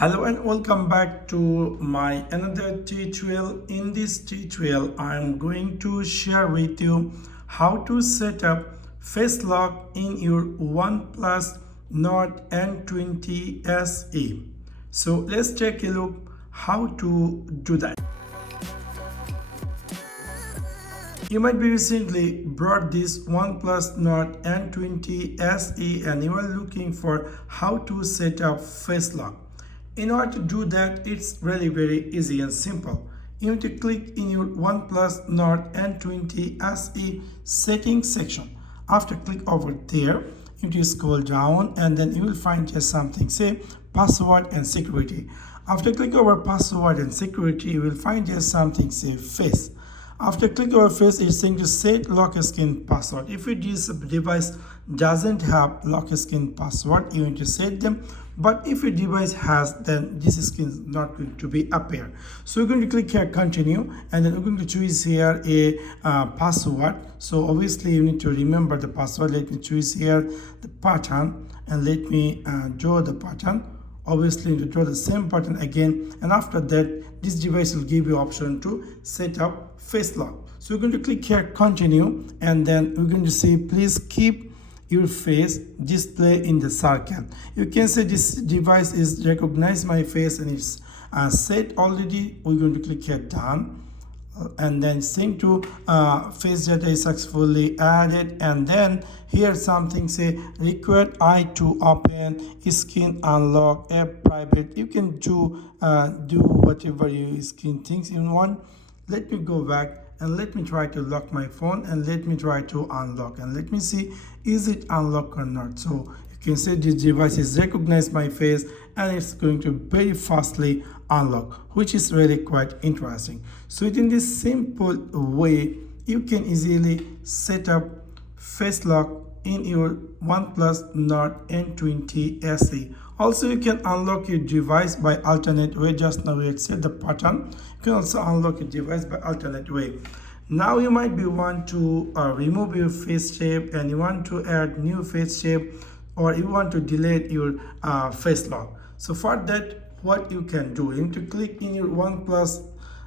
Hello and welcome back to my another tutorial. In this tutorial I am going to share with you how to set up face lock in your OnePlus Nord N20 SE. So let's take a look how to do that. You might be recently bought this OnePlus Nord N20 SE and you are looking for how to set up face lock. In order to do that, it's really very easy and simple. You need to click in your OnePlus Nord N20 SE settings section. After click over there, you need to scroll down and then you will find just something say password and security. After click over password and security, you will find just something say face. After click over face, it's saying to set lock screen password. If your device doesn't have lock screen password, you need to set them. But if your device has, then this screen is not going to be appear. So we're going to click here continue, and then we're going to choose here a password. So obviously you need to remember the password. Let me choose here the pattern and let me draw the pattern. Obviously to draw the same pattern again, and after that this device will give you option to set up face lock. So we're going to click here continue, and then we're going to say please keep your face display in the circle. You can say this device is recognize my face and it's set already. We're going to click here done, and then sync to face data is successfully added, and then here something say required eye to open screen unlock app private. You can do whatever you screen things you want. Let me go back and let me try to lock my phone and let me try to unlock, and let me see is it unlocked or not. So you can say this device is recognize my face and it's going to very fastly unlock, which is really quite interesting. So in this simple way you can easily set up face lock in your OnePlus Nord N20 SE. Also you can unlock your device by alternate way. Just now we had set the pattern. You can also unlock your device by alternate way. Now you might be want to remove your face shape and you want to add new face shape, or you want to delete your face lock. So for that, what you can do, you need to click in your OnePlus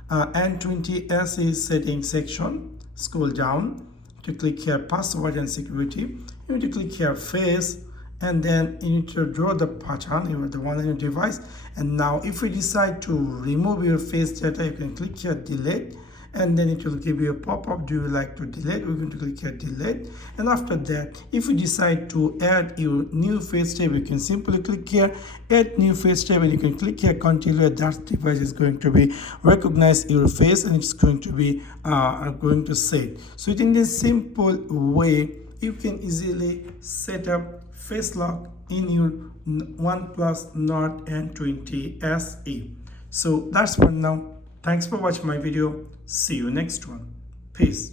N20 SE settings section, scroll down to click here password and security. You need to click here face, and then you need to draw the pattern, you are the one on your device. And now if you decide to remove your face data, you can click here delete, and then it will give you a pop-up, do you like to delete? We're going to click here delete, and after that if you decide to add your new face shape, you can simply click here add new face shape, and you can click here continue. That device is going to be recognize your face and it's going to be going to set. So in this simple way you can easily set up face lock in your OnePlus Nord N20 SE. So that's for now. Thanks for watching my video. See you next one. Peace.